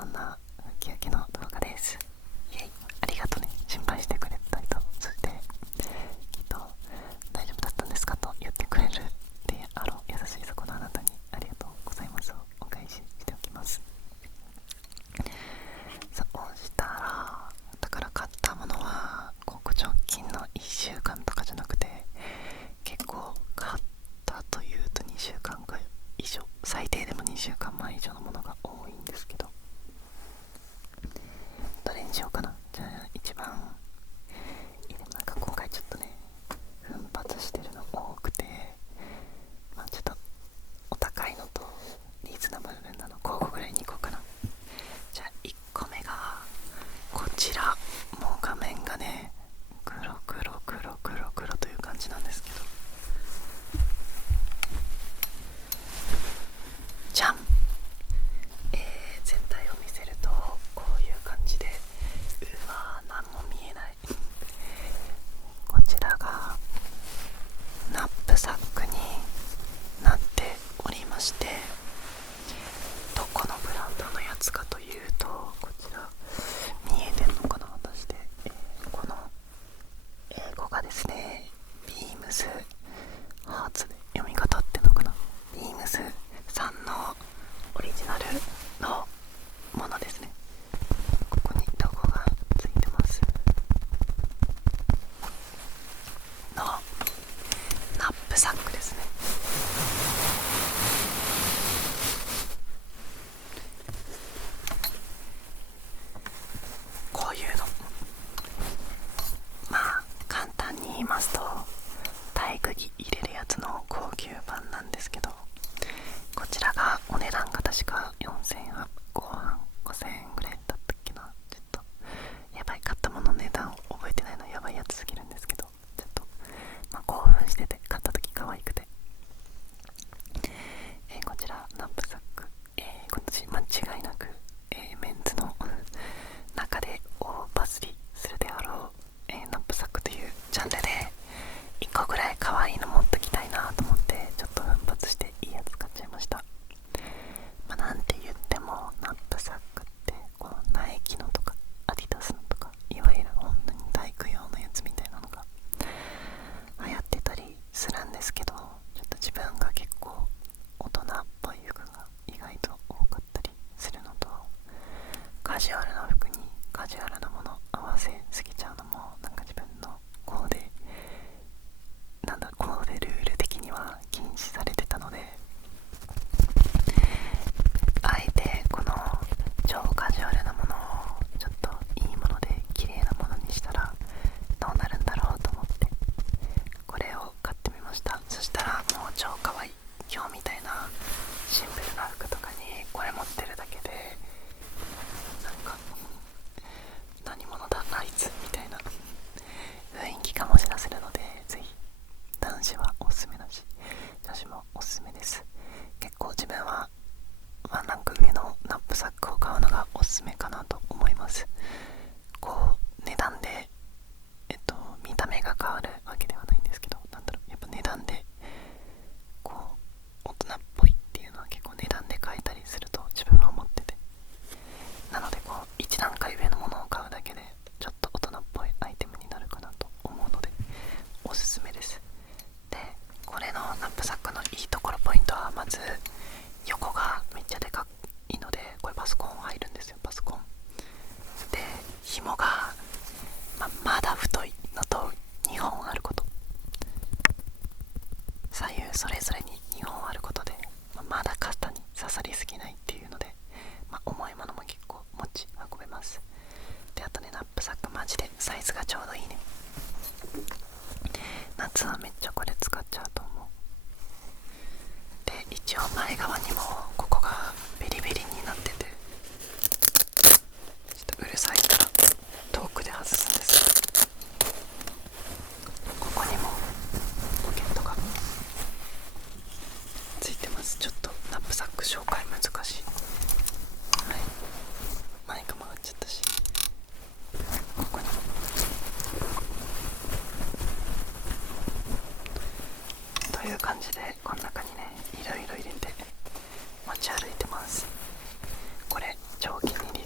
そんなウキウキの動画です。イエイ。ありがとね、心配してくれた人、そしてきっと大丈夫だったんですかと言ってくれるであろう優しいそこのあなたにありがとうございますをお返ししておきます。そうしたら、だから買ったものはここ直近の1週間とかじゃなくて、結構買ったというと2週間か以上、最低でも2週間前以上のものが多いんですけど、どれにしようかな。じゃあ一番なんか今回ちょっとね奮発してるの多くて、ちょっとお高いのとリーズナブルなの交互ぐらいにいこうかな。じゃあ1個目がこちら。もう画面がね黒という感じなんですけど、じゃん。全体を見せるとこういう感じで、うわー何も見えない。こちらがナップサックになっておりまして、どこのブランドのやつかというと、こちら見えてるのかな、私で、この英語がですね、ビームスハーツで読み方ってのかな、ビームスさんのオリジナルのものですね。ここにロゴがついてますのナップサックですね。こういうの、簡単に言いますと体釘入れるやつの高級版なんですけど、こちらがお値段が確か4000円後半5000円ぐらいだったっけな。ちょっとやばい、買ったものの値段を覚えてないのやばいやつすぎるんですけど、ちょっと興奮してて、買った時可愛くて、こちらナップサック、今年間違いなく、メンズの中で大バズりするであろう、ナップサックというジャンルで1個ぐらい可愛いの持ってきたいなと思って、ちょっと奮発していいやつ買っちゃいました。なんて言ってもナップサックってこうナイキのとかアディダスのとか、いわゆる本当に体育用のやつみたいなのが流行ってたりするんですけど、ちょっと自分が結構大人っぽい服が意外と多かったりするのと、カジュアルな服にカジュアルなもの合わせすぎちゃうのもなんか自分のコーデルール的には禁止されてたので、あえてこの超カジュアルなものをちょっといいもので綺麗なものにしたらどうなるんだろうと思ってこれを買ってみました。そしたらもう超可愛い、今日みたいなシンプルな服とかにこれ持ってるだけでなんか何者だあいつみたいな雰囲気醸し出せるので、ぜひ男子はおすすめだし女子もおすすめです。結構自分はワンランク上のナップサックを買うのがおすすめかなと思います。こう値段で見た目が変わるわけではないんですけど、やっぱ値段でこう大人っぽいっていうのは結構値段で買えたりすると自分は思ってて、なのでこう一段階上のものを買うだけでちょっと大人っぽいアイテムになるかなと思うのでおすすめです。で、これのナップサックのいいところポイントは、まず横がめっちゃでかいので、これパソコン入るんですよ、パソコンで。紐が、まだ太いのと2本あること、左右それぞれに2本あることで、まだ肩に刺さりすぎないっていうので、重いものも結構持ち運べます。で、あとね、ナップサックマジでサイズがちょうどいいね。夏はめっちゃこれ使っちゃうと思う。で、一応前側にもここがベリベリになってて、ちょっとうるさいから遠くで外すんです。ここにもポケットがついてます。ちょっとナップサック紹介難しい。はい、マイク曲がっちゃったし、ここにもという感じで、この中にねいろいろ入れて持ち歩いてます。これ超気に入り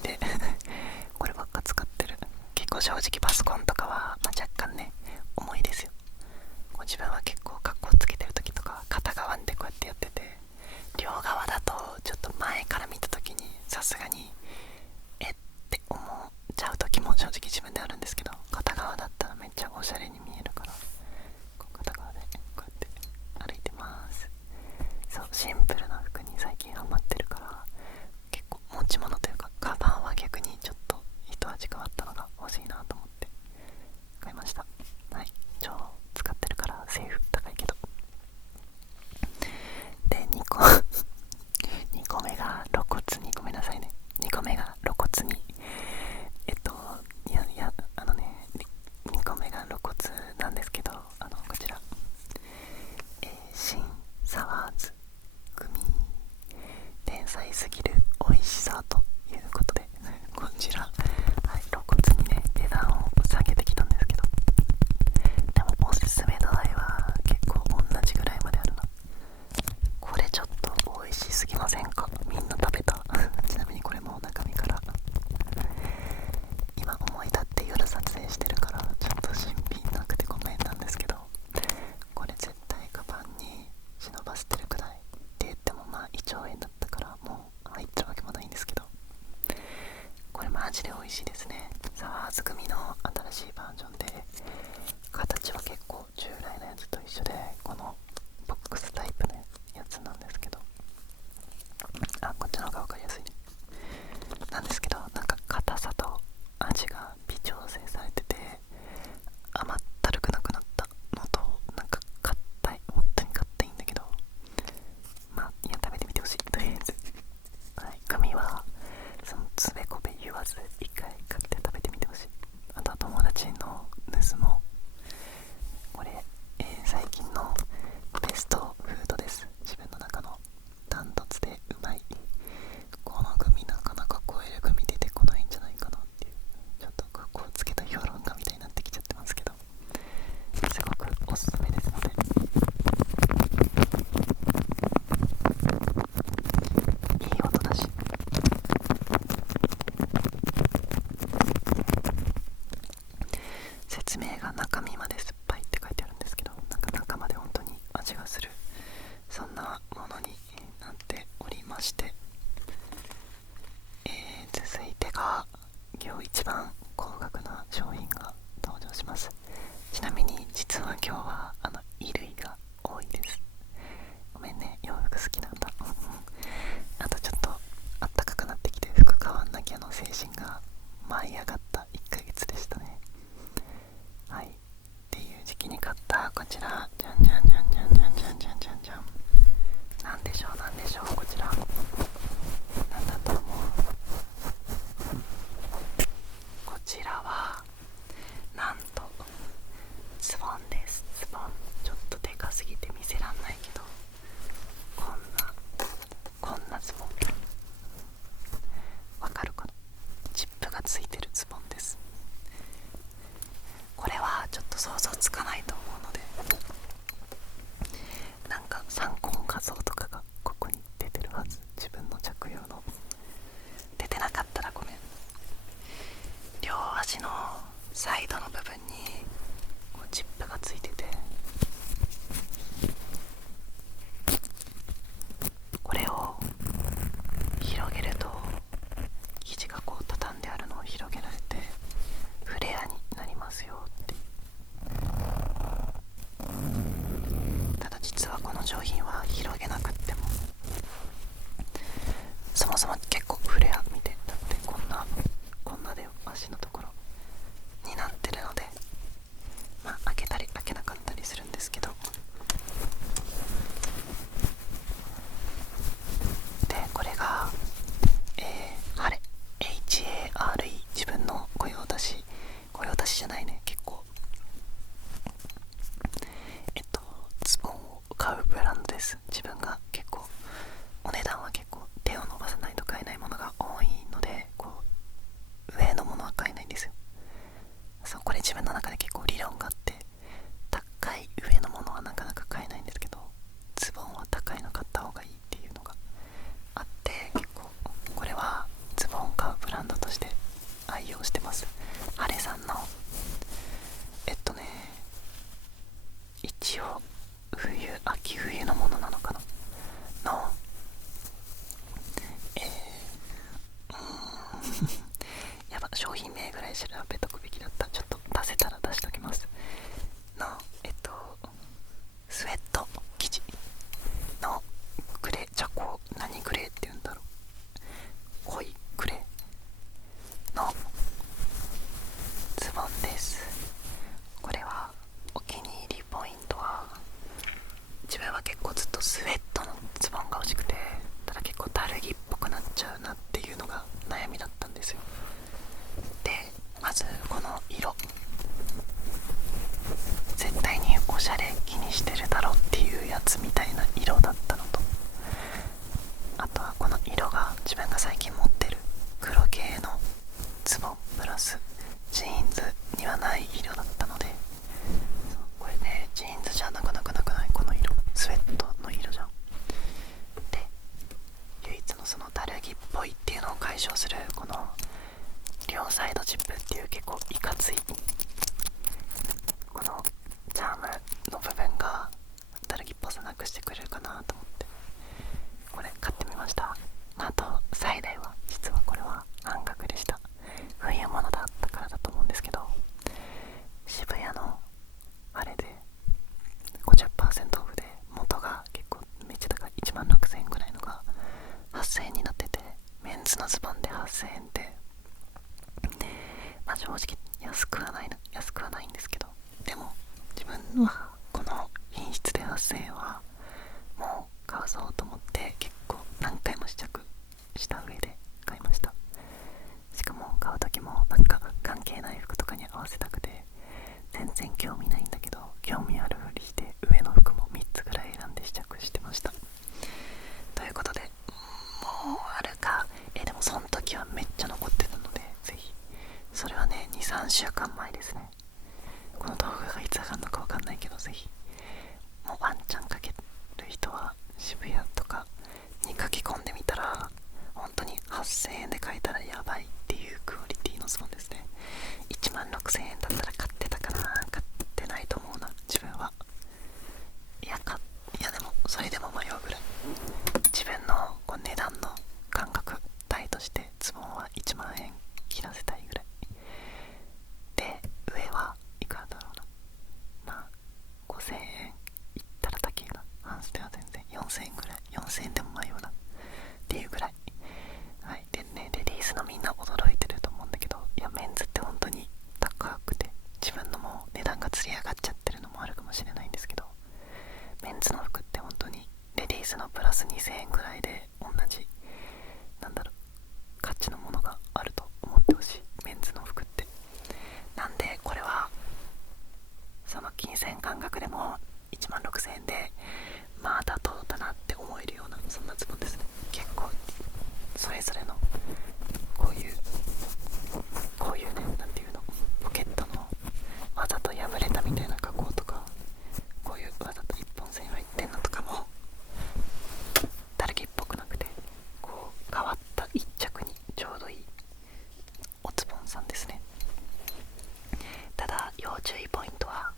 ジで美味しいですね。サワーズグミの新しいバージョンで、形は結構従来のやつと一緒で、このボックスタイプのやつなんですけど、こっちの方が分かりやすいね。なんですけど、なんか硬さと味が微調整されてて、甘ったるくなくなったのと、なんか硬い、本当に硬いんだけど、いや、食べてみてほしい。とりあえず、グミはそのつべこべ言わず一回買って食べてみてほしい。あとは友達の盗もう。これ、最近のベストフードです。自分の中のダントツでうまい。このグミなかなか超えるグミ出てこないんじゃないかなっていう、ちょっと格好つけた評論家みたいになってきちゃってますけど、すごくおすすめですので、いい音だし、説明が中身まで酸っぱいって書いてあるんですけど、なんか中まで本当に味がする、そんなものになっておりまして、続いてが今日一番高額な商品が登場します。ちなみに実は今日は衣類が多いです。ごめんね、洋服好きなんだ。あとちょっとあったかくなってきて服買わんなきゃの精神が舞い上がった1ヶ月でしたね。はい、っていう時期に買ったこちら、じゃんじゃんじゃんじゃんじゃんじゃんじゃんじゃんじゃん、なんでしょうなんでしょう、こちらなんだと思う？こちらはなんとズボンです。ズボンちょっとでかすぎて見せらんないけど、こんなズボン、わかるかな？ジップがついてるズボンです。これはちょっと想像つかないと思うので、なんか参考画像とかがここに出てるはず。自分の着用の出てなかったらごめん。両足のサイドの部分にこうジップがついてて、これを広げると生地がこう畳んであるのを広げられてフレアになりますよって。ただ実はこの商品は広げなくっても、そもそも結構フレア見て、だってこんなだよ、足のところになってるので、開けたり開けなかったりするんですけど、でこれがハレ HARE、 自分の御用達じゃないね、結構ズボンを買うブランドです。自分が結構お値段は結構手を伸ばさないと買えないものが多いので、こう上のものは買えないんですよ。そう、これ自分の中で結構理論があって、高い上のものはなかなか買えないんですけど、ズボンは高いの買った方がいいっていうのがあって、結構これはズボンを買うブランドとして愛用してます。ハレさんの一応秋冬のものなのかなのやば、商品名ぐらい調べとくべきだった。ちょっと出せたら出しときますのスウェット生地のグレー、じゃこう何グレーって言うんだろう、濃いグレーのズボンです。これはお気に入りポイントは、自分は結構ずっとスウェットのズボンが欲しくて、ただ結構ダルギっぽくなっちゃうなっていうのが悩みだったんですよ。でまずこの色、絶対におしゃれ気にしてるだろっていうやつみたいな色だったのと、あとはこの色が自分が最近持ってる黒系のズボンプラスジーンズにはない色だったので、これね、ジーンズじゃなかなかなくない？この色スウェットの色じゃん。で唯一のそのダルギっぽいっていうのを解消するこの両サイドジップっていう結構いかついこのチャームの部分がダルギっぽさなくしてくれるかなと思ってこれ買ってみました。あと最大は実はこれは半額でした。ズのズボンで8000円って、正直安くはないんですけど、でも自分はこの品質で8000円はもう買うぞと思って結構何回も試着した上で買いました。しかも買う時もなんか関係ない服とかに合わせたくて、全然興味ないんだけど興味あるふりして上の服も3つぐらい選んで試着してました。ということで、もうあるか、でもその時はめっちゃ残ってたので、ぜひ、それはね 2,3 週間前ですね。この動画がいつ上がるのかわかんないけど、ぜひもうワンチャンかける人は渋谷とかに書き込んでみたら、本当に8000円で買えたらやばいっていうクオリティのズボンですね。16,000円だったら買ってたかな。買ってないと思うな、自分は。いやでもそれでも迷うぐらい、自分のこう値段の感覚帯としてズボンは1万円切らせたいぐらいで、上はいくらだろうな、5000円いったら高いな。ハンスでは全然4000円ぐらい、4000円でも迷うなっていうぐらい。はい。でね、レディースのみんな驚いてると思うんだけど、いやメンズって本当に高くて、自分のもう値段がつり上がっちゃってるのもあるかもしれないんですけど、メンズの服って本当にレディースのプラス2000円ぐらいで同じ価値のものがあると思ってほしい、メンズの服って。なんでこれはその金銭感覚でも16,000円でまあ妥当だなって思えるような、そんなズボンですね。結構それぞれのこういうね、なんていうの、ポケットのわざと破れたみたいな加工とか、こういうわざと一本線入ってんのとかもだるぎっぽくなくて、こう変わった一着にちょうどいいおズボンさんですね。ただ要注意ポイントは、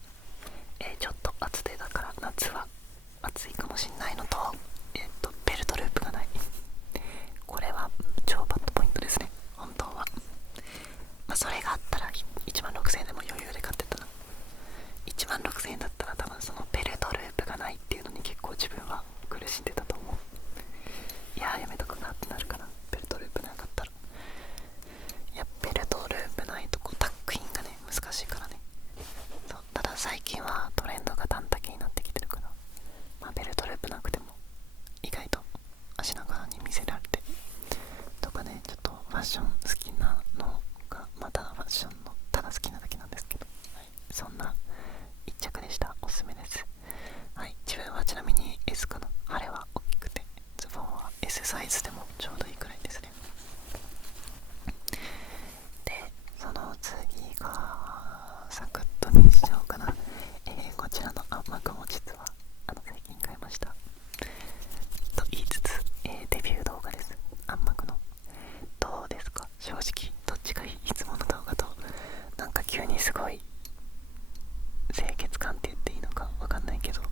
ちょっと厚手だから夏は暑いかもしんないのと、ベルトループがない。これは超バッドポイントですね、本当は。それがあったら16,000円でも余裕で買ってたな。16,000円だったら多分そのベルトループがないっていうのに結構自分は苦しんでたと思う。いややめとくなってなるかな、ベルトループなかったら。いやベルトループないとこうタックインがね難しいからね。そう、ただ最近はトレンドが短丈になってきてるから、ベルトループなくても意外と足長に見せられてとかね、ちょっとファッション好きなのが、またファッションのただ好きなだけなんですけど、はい、そんな一着でした。おすすめです。はい、自分はちなみに S かな。晴れは大きくて、ズボンは S サイズでもちょうどいいくらいですね。で、その次がサクッとにしちゃおうかな。こちらの暗幕も実は最近買いましたと言いつつ、デビュー動画です。暗幕の。どうですか、正直どっちがいつもの動画と。なんか急にすごい清潔感って言っていいのかわかんないけど、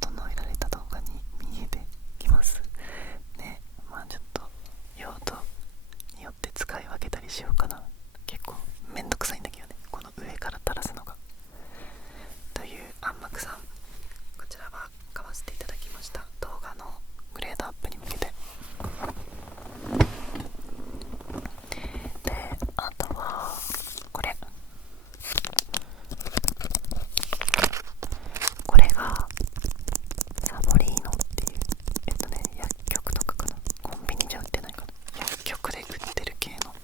整えられた動画に見えてきますね。ちょっと用途によって使い分けたりしようかな。結構めんどくさいんだけどね、この上から垂らすのが。という暗幕さん、こちらは買わせていただきました。動画のグレードアップに向けて。で、あとはこれがサボリーノっていう、薬局とかかな、コンビニじゃ売ってないかな、薬局で売ってる系の、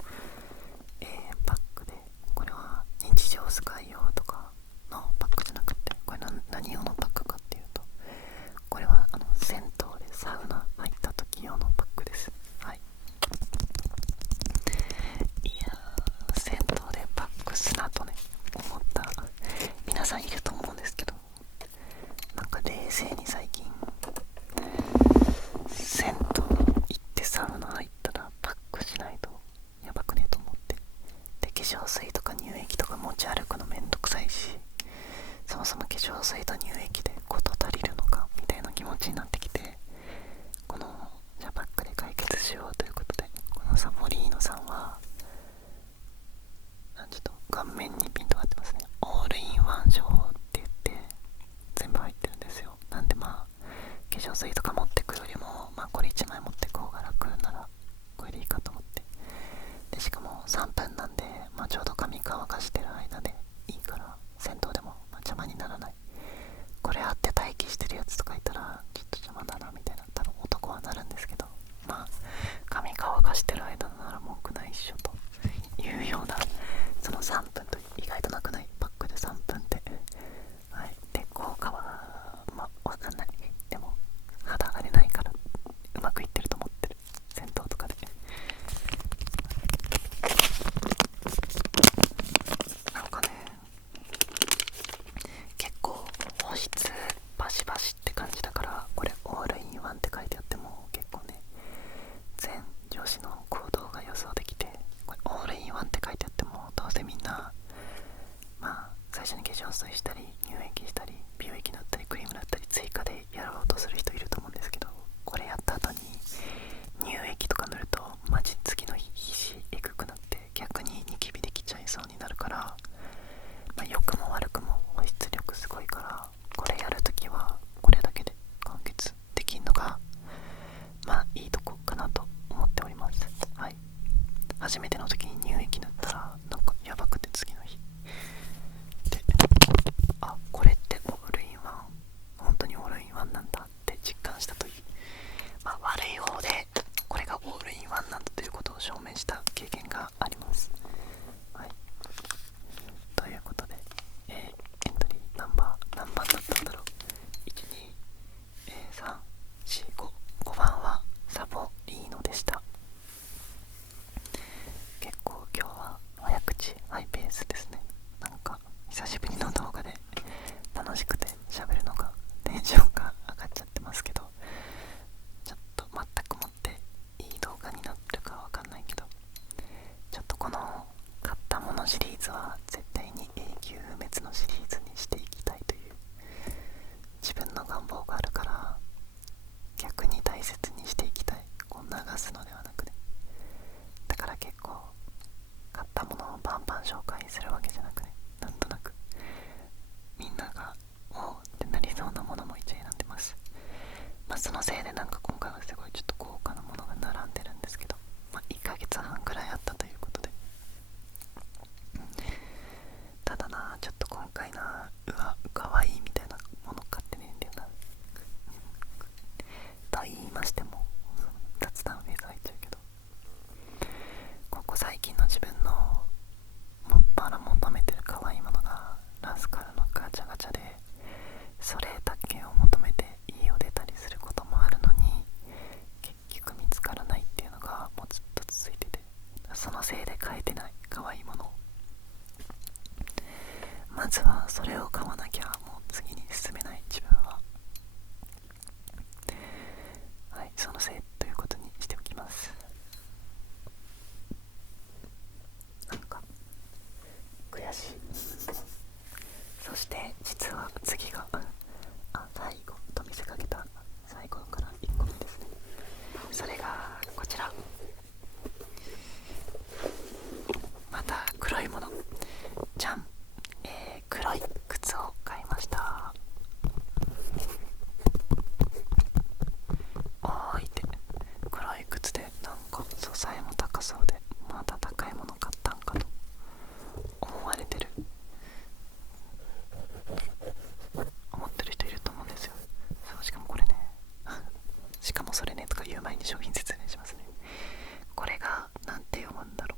パックで、これは日常使い用とかのパックじゃなくて、これ何用のパックかっていうと、これは銭湯でサウナ入った時用のパックです。はい。いやー、銭湯でパックすなとね思った皆さんいると思うんですけど、なんか冷静に最近銭湯行ってサウナ入ったらパックしないとやばくねと思って、で化粧水とか乳液とか持ち歩くのめんどくさいし、そもそも化粧水と乳液で事足りるのかみたいな気持ちになってきて、このじゃあパックで解決しようということで、このサボリーノさんはちょっと顔面にピントが合ってますね。オールインワンショーって言って全部入ってるんですよ。なんで化粧水とか持ってくよりもこれ1枚持ってく方が楽ならこれでいいかとちょうど髪乾かしてる間でいいから、銭湯でも、邪魔にならない。これあって待機してるやつとかいたらちょっと邪魔だなみたいな、多分男はなるんですけど、髪乾かしてる間なら文句ないっしょというような、その3分と意外となくない？パックで3分って。はい。で、効果はわかんない。でも肌荒れないからうまくいってると思ってる、銭湯とかで。なんかね、結構保湿バシバシって感じだから、これオールインワンって書いてあっても結構ね、全女子の行動が予想できて、これオールインワンって書いてあってもどうせみんな最初に化粧水したり乳液したり美容液塗ったりクリーム塗ったり追加でやろうとする人いると思うんですけど、これやった後に乳液とか塗るとマジ次の日皮脂えぐくなって逆にニキビできちゃいそうになるから、良くも悪くも保湿力すごいから、これやるときはこれだけで完結できんのがいいとこかなと思っております。はい。初めての時に乳液塗ったらなんかやばくて、次の日で、これってオールインワン、本当にオールインワンなんだって実感したという、悪い方でこれがオールインワンなんだということを証明した経験があります。はい。ということで、エントリーナンバー何番だったんだろう。12345番はサボリーノでした。結構今日は早口ハイペースですね。なんか久しぶりの動画で楽しくて喋るのがテンションが上がっちゃってますけど、ちょっと全くもっていい動画になってるかわかんないけど、ちょっとこの買ったものシリーズは絶対に永久不滅のシリーズにしていきたいという自分の願望があるから、逆に大切にしていきたい。こう流すのではなくね。だから結構買ったものをバンバン紹介するわけじゃなくね、なんとなくみんながおーってなりそうなものも一応選んでます。そのせいでなんか今回はすごいちょっと高価なものが並んでるんですけど、1ヶ月半くらいあったということで、ただな、ちょっと今回可愛いみたいなもの買ってねえんだよな。と言いましても雑談フェーズ入っちゃうけど、ここ最近の自分のもっぱら求めてる可愛いものがラスカルのガチャガチャで、それだけを求めて家を出たりすることもあるのに結局見つからないっていうのがもうずっと続いてて、そのせいで買えてない可愛いものを、まずはそれを買わなきゃもう次に進めない自分は、はい、そのせいということにしておきます。なんか悔しい。そして実は次が最後と見せかけた最後から1個目ですね。それがこちら、また黒いものじゃん、黒い靴を買いました。って黒い靴でなんか素材も高そうで、また高いもの買ったんかと思われてる思ってる人いると思うんですよ。そう、しかもこれねしかもそれねとか言う前に商品説明しますね。これがなんて読むんだろ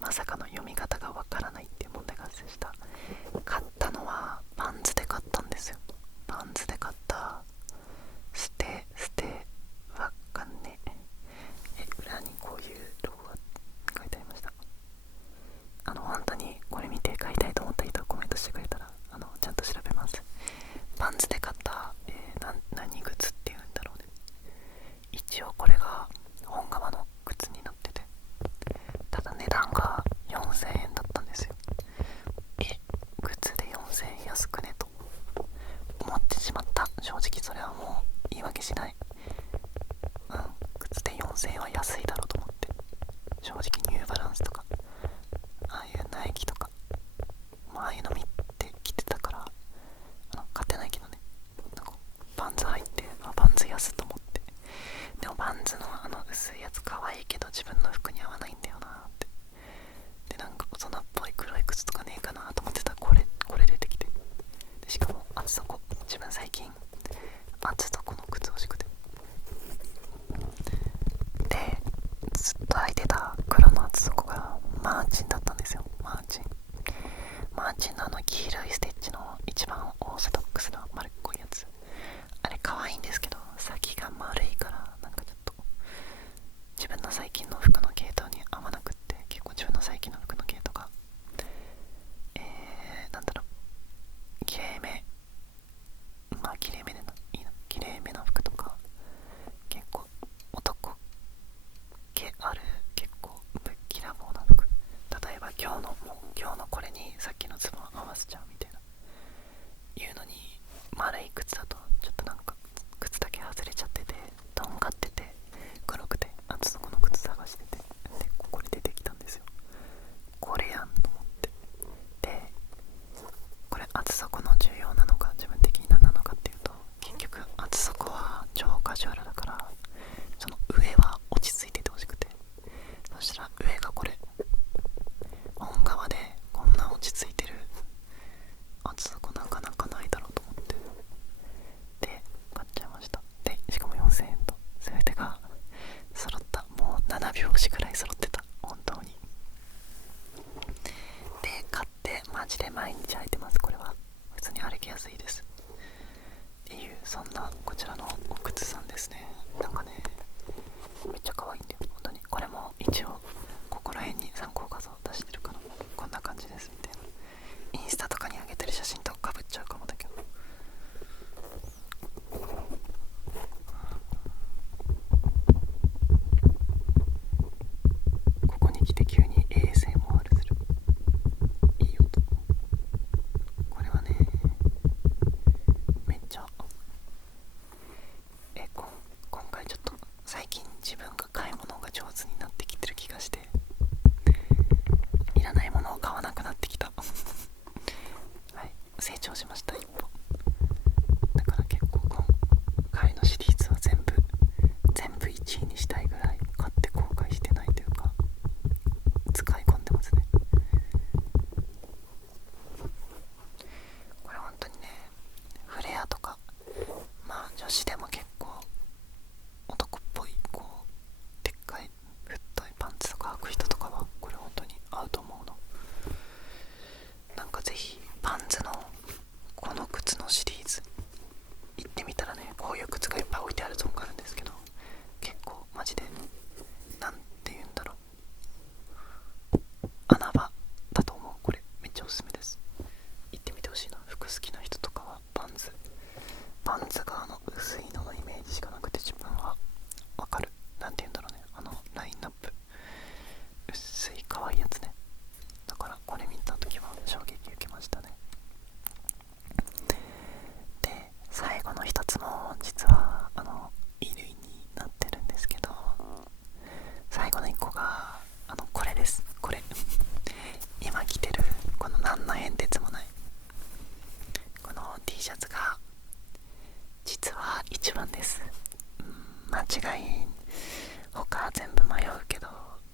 う、まさかの読み方がわからないっていう問題が発生した。買ったのはパンツで買ったんですよ。パンツで買ったステわかんねえ。裏にこういうロゴが書いてありました。本当にこれ見て買いたいと思った人はコメントしてくれたらちゃんと調べます。パンツで買った、何靴っていうんだろうね。一応これが本革の靴になってて、ただ値段が4000円だったんですよ。靴で4000円安くねと思ってしまった。正直それはもう言い訳しない。靴で4000円は安いだろうと思って、正直ニューバランスとかああいうナイキとか、ああいうの見てきてたから買ってないけどね、なんかパンツ入ってパンツ安と思って、でもパンツの薄いやつ可愛いけど自分の服に合わないんだよなって大人っぽい黒い靴とかねえかなと思ってたらこれ出てきて、でしかも厚底、自分最近厚底の靴欲しくて、でずっと履いてた黒の厚底がマーチンだったんですよ。マーチンの黄色いステッチの一番オーソドックスな丸っこいやつ、あれ可愛いんですけど先が丸いからなんかちょっと自分の最近の服の系統に合わなくって、結構自分の最近の服の系統がなんだろう、きれいめ、まあきれいめでいいな、きれいめな服とか結構男気ある、結構ぶっきらぼうな服、例えば今日のこれにさっきのズボン合わせちゃうみたいないうのに、丸い靴だとちょっとなんか靴だけ外れちゃっててとんがってて黒くて厚底の靴探してて、でこれ出てきたんですよ。これやんと思って、でこれ厚底の重要なのか自分的に何なのかっていうと、結局厚底は超カジュアルだから、その上は落ち着いててほしくて、そしたら上がこれ本革でこんな落ち着いてる厚底なかなかないだろうと思って、で買っちゃいました。でしかも4000円と全てが揃った。もう7拍子くらい揃ってた本当に。で買ってマジで毎日履いてます。これは普通に歩きやすいですっていう、そんなこちらのお靴さんですね。なんかねめっちゃ可愛いんで本当に。これも一応ここら辺に参考画像出してるから、こんな感じですみたいな、インスタとかに上げてる写真とかぶっちゃうかもだけど、ここに来て急に ASMR する、いい音。これはねめっちゃ今回ちょっと最近自分が買い物が上手になってきてる気がして、いらないものを買わなくなってきたはい、成長しました一歩。だから結構今回のシリーズは全部1位にしたいぐらい買って後悔してないというか、使い込んでますね。これ本当にね、フレアとか、まあ女子でも結構男っぽいこうでっかい太いパンツとか履く人とかはこれ本当に合うと思うの。なんかぜひパンツのこの靴のシリーズ行ってみたらね、こういう靴がいっぱい置いてあるゾーンがあるんですけど、結構マジでなんて言うんだろう、穴場だと思う。これめっちゃおすすめです。行ってみてほしいな。服好きな人とかはパンツが薄いののイメージしかなくて、自分はわかる、なんて言うんだろうね、ラインナップ薄い可愛いやつね。だからこれ見た時は衝撃受けましたね。で最後の一つも実は衣類になってるんですけど、最後の一個がこれです。これ今着てるこの何の変哲もないこの T シャツが実は一番です。間違い、他は全部迷うけど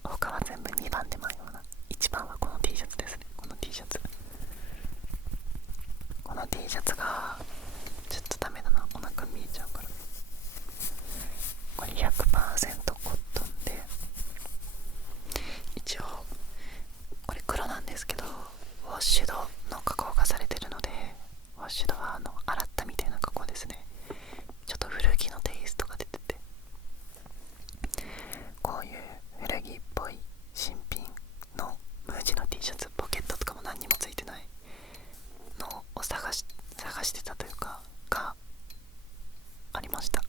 他は全部2番で迷うな。一番はこの T シャツですね。この T シャツがちょっとダメだな、お腹見えちゃうから。これ 100% コットンで、一応これ黒なんですけどウォッシュドの加工がされてるので、ウォッシュドは洗ったみたいな加工ですね。ちょっと古着のテイストが出てて、こういう古着っぽい新品のムージの T シャツ、ポケットとかも何にもついてないのを探してたというかがありました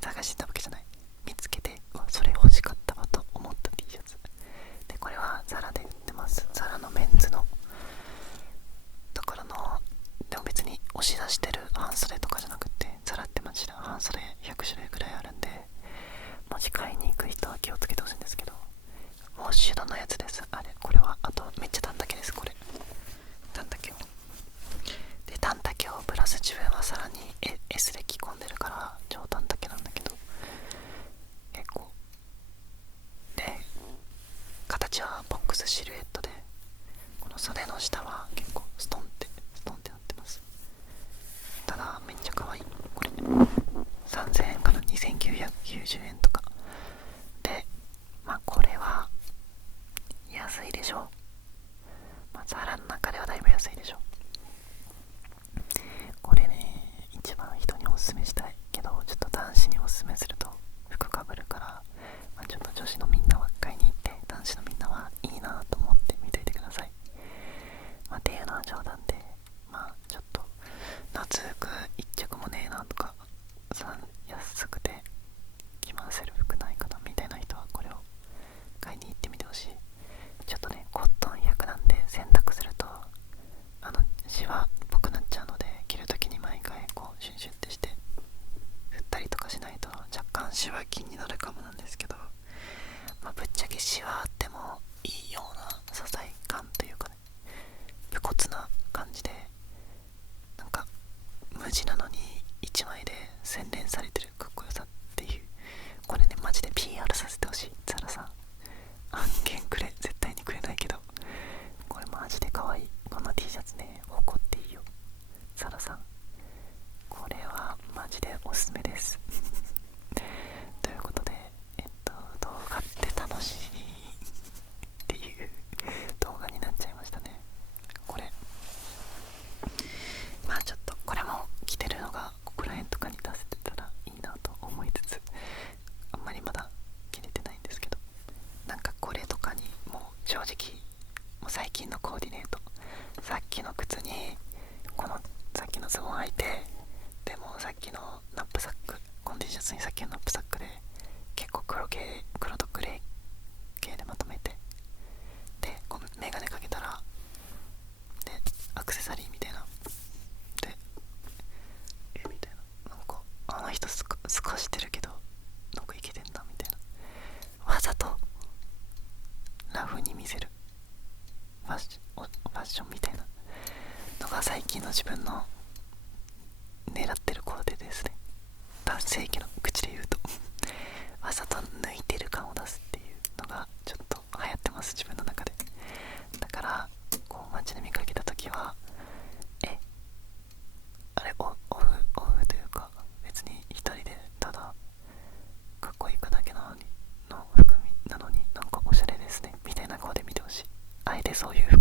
探してたわけじゃない、見つけて、それ欲しかったわと思った T シャツで、これはザラで売ってます。ザラのメンズのところの、でも別に押し出してる半袖とかじゃなくて、ザラってマジで半袖100種類ぐらいあるんで、もし買いに行く人は気をつけてほしいんですけど、ウォッシュドのやつです。あれこれはあとめっちゃ短丈です。これ短丈で、短丈プラス自分はさらに S で着込んでるから超短丈なんだけど、結構で形はボックスシルエットでの袖の下は結構ストンってなってます。ただめっちゃ可愛い。これ3000円から2990円とかで、まあこれは安いでしょう。まあザラの中ではだいぶ安いでしょう。これね、一番人におすすめしたいけど、ちょっと男子におすすめすると服かぶるから、まあ、ちょっと女子のみんなは買いに行って、男子のみんなはいいなと思って見ていてください。まあっていうのは冗談で、まあちょっと夏服一着もねえなとか、安くて着回せる服ないかなみたいな人はこれを買いに行ってみてほしい。ちょっとね、コットン100なんで洗濯するとシワっぽくなっちゃうので、着るときに毎回こうシュンシュンってして振ったりとかしないと若干シワ気になるかもなんですけど、まあぶっちゃけシワあってもいいような素材感というかね、武骨な感じで、なんか無地なのに1枚で洗練されてるかっこよさっていう、これねマジで PR させてほしい。ザラさん案件くれ、絶対にくれないけど、これマジで可愛い。この T シャツね、誇っていいよザラさん、これはマジでおすすめですということで、動画って楽しいっていう動画になっちゃいましたね。これまあちょっとこれも着てるのがここら辺とかに出せてたらいいなと思いつつ、あんまりまだ着れてないんですけど、なんかこれとかにもう正直もう最近のコーディネート、さっきの靴にこのさっきのズボン履いて、でもさっきのナップサック、コンディシャツにさっきのナップサックで結構黒とグレー系でまとめて、でこのメガネかけたら、でアクセサリーみたいなでみたいな、なんかあの人すかしてるけどなんかイケてんなみたいな、わざとラフに見せるファッションみたいなのが最近の自分の狙ってるコーデですね。正規の口で言うとわざと抜いてる感を出すっていうのがちょっと流行ってます、自分の中で。だからこう街で見かけた時はあれオフというか、別に一人でただかっこいいかだけなのにの服なのになんかおしゃれですねみたいな顔で見てほしい。あえてそういう